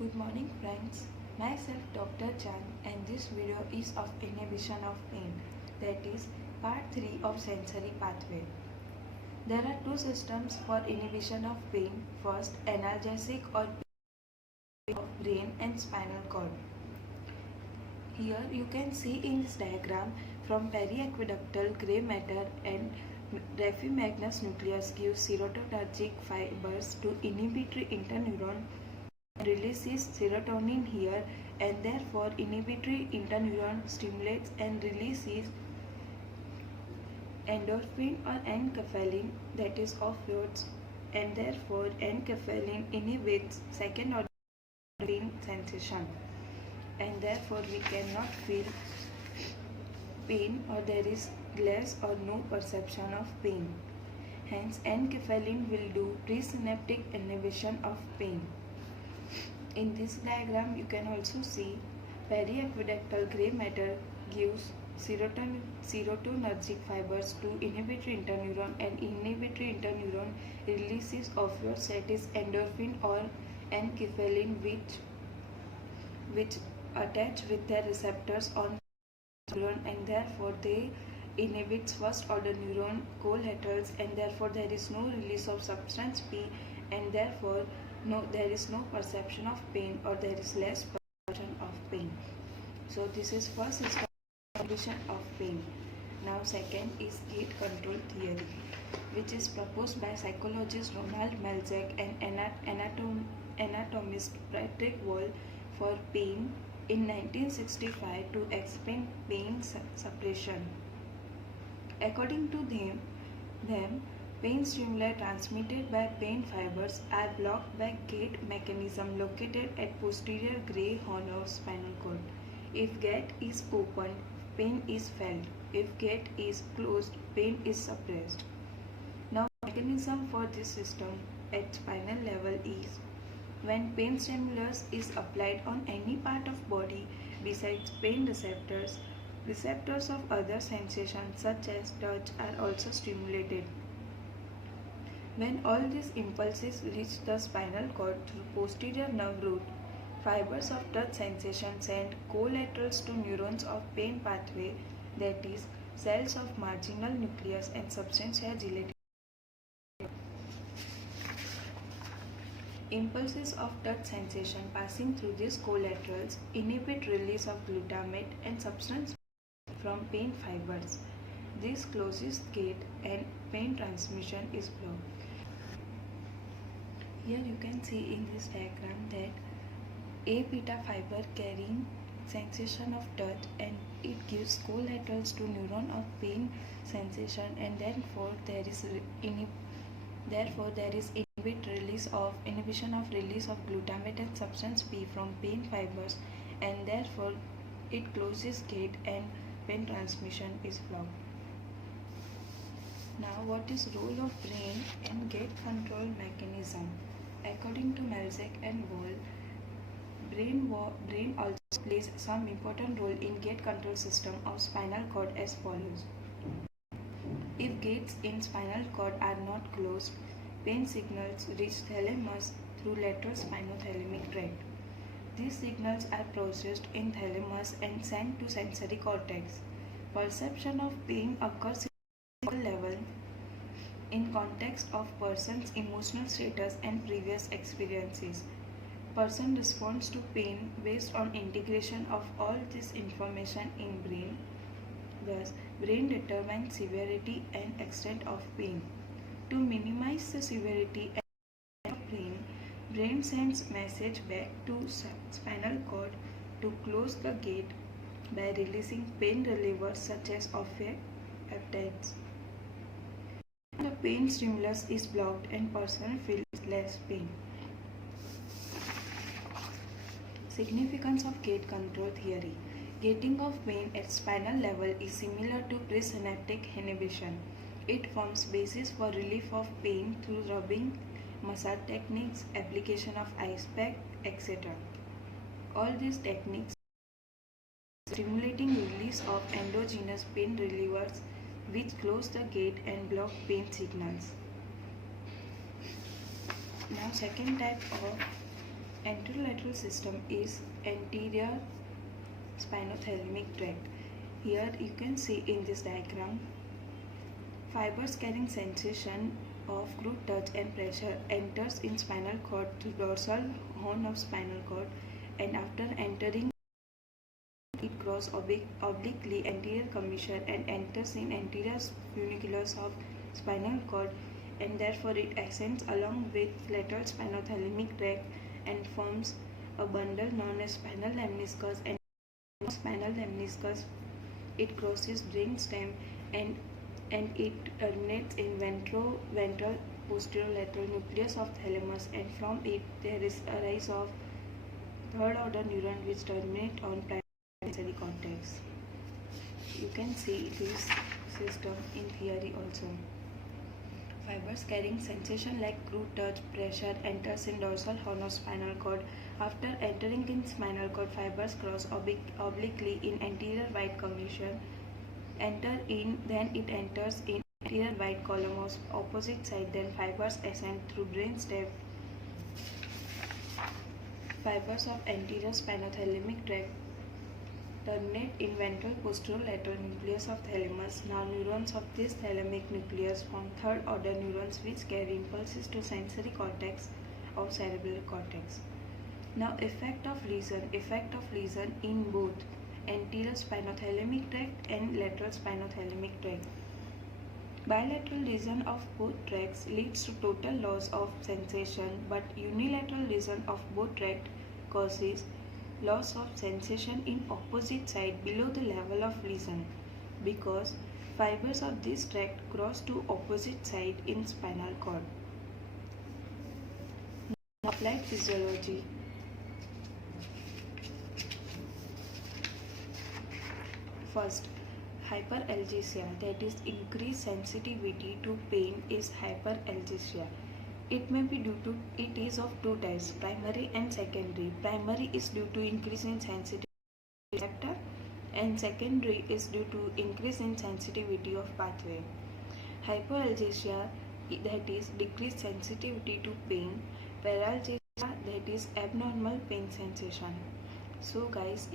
Good morning friends, myself Dr. Chan and this video is of inhibition of pain, that is part 3 of sensory pathway. There are two systems for inhibition of pain, first analgesic or of brain and spinal cord. Here you can see in this diagram from periaqueductal grey matter and raphe nucleus gives serotonergic fibers to inhibitory interneuron releases serotonin here and therefore inhibitory interneuron stimulates and releases endorphin or enkephalin, that is opioids, and therefore enkephalin inhibits second order pain sensation and therefore we cannot feel pain or there is less or no perception of pain. Hence enkephalin will do presynaptic inhibition of pain. In this diagram you can also see periaqueductal grey matter gives serotonergic fibers to inhibitory interneuron and inhibitory interneuron releases opioids, that is endorphin or enkephalin, which attach with their receptors on neuron and therefore they inhibits first order neuron collaterals and therefore there is no release of substance P and therefore there is no perception of pain or there is less perception of pain. So this is first inhibition of pain. Now second is gate control theory, which is proposed by psychologist Ronald Melzack and anatomist Frederick Wall for pain in 1965 to explain pain suppression. According to them pain stimuli transmitted by pain fibers are blocked by gate mechanism located at posterior gray horn of spinal cord. If gate is opened, pain is felt. If gate is closed, pain is suppressed. Now, mechanism for this system at spinal level is when pain stimulus is applied on any part of body besides pain receptors, receptors of other sensations such as touch are also stimulated. When all these impulses reach the spinal cord through posterior nerve root, fibers of touch sensation send collaterals to neurons of pain pathway, that is, cells of marginal nucleus and substantia gelatina. Impulses of touch sensation passing through these collaterals inhibit release of glutamate and substance from pain fibers. This closes gate and pain transmission is blocked. Here you can see in this diagram that A beta fiber carrying sensation of touch and it gives collaterals to neuron of pain sensation and therefore there is inhibition of release of glutamate and substance P from pain fibers and therefore it closes gate and pain transmission is blocked. Now what is role of brain in gate control mechanism? According to Melzack and Wall, brain also plays some important role in gate control system of spinal cord as follows. If gates in spinal cord are not closed, pain signals reach thalamus through lateral spinothalamic tract. These signals are processed in thalamus and sent to sensory cortex. Perception of pain occurs at the level in context of person's emotional status and previous experiences. Person responds to pain based on integration of all this information in brain. Thus, brain determines severity and extent of pain. To minimize the severity of pain, brain sends message back to spinal cord to close the gate by releasing pain relievers such as opioids. The pain stimulus is blocked and person feels less pain. Significance of gate control theory. Gating of pain at spinal level is similar to presynaptic inhibition. It forms basis for relief of pain through rubbing, massage techniques, application of ice pack, etc. All these techniques stimulating release of endogenous pain relievers which close the gate and block pain signals. Now second type of Anterolateral system is anterior spinothalamic tract. Here you can see in this diagram, fibers carrying sensation of crude touch and pressure enters in spinal cord through dorsal horn of spinal cord, and after entering it crosses obliquely anterior commissure and enters in anterior funiculus of spinal cord, and therefore it ascends along with lateral spinothalamic tract and forms a bundle known as spinal lemniscus. And spinal lemniscus, it crosses brain stem and it terminates in ventral posterolateral nucleus of thalamus, and from it there is a rise of third order neuron which terminate on primary sensory cortex. You can see this system in theory also. Fibers carrying sensation like crude touch, pressure enters in dorsal horn of spinal cord. After entering in spinal cord, fibers cross obliquely in anterior wide commissure. Then it enters in anterior wide column of opposite side. Then fibers ascend through brain stem. Fibers of anterior spinothalamic tract terminate in ventral posterolateral nucleus of thalamus. Now neurons of this thalamic nucleus form third order neurons which carry impulses to sensory cortex or cerebral cortex. Now effect of lesion in both anterior spinothalamic tract and lateral spinothalamic tract. Bilateral lesion of both tracts leads to total loss of sensation, but unilateral lesion of both tracts causes loss of sensation in opposite side below the level of lesion, because fibers of this tract cross to opposite side in spinal cord. Now, applied physiology. First, hyperalgesia, that is increased sensitivity to pain, is hyperalgesia. It may be due to, it is of two types, primary and secondary. Primary is due to increase in sensitivity receptor, and secondary is due to increase in sensitivity of pathway. Hyperalgesia, that is decreased sensitivity to pain. Paralgesia, that is abnormal pain sensation. So guys,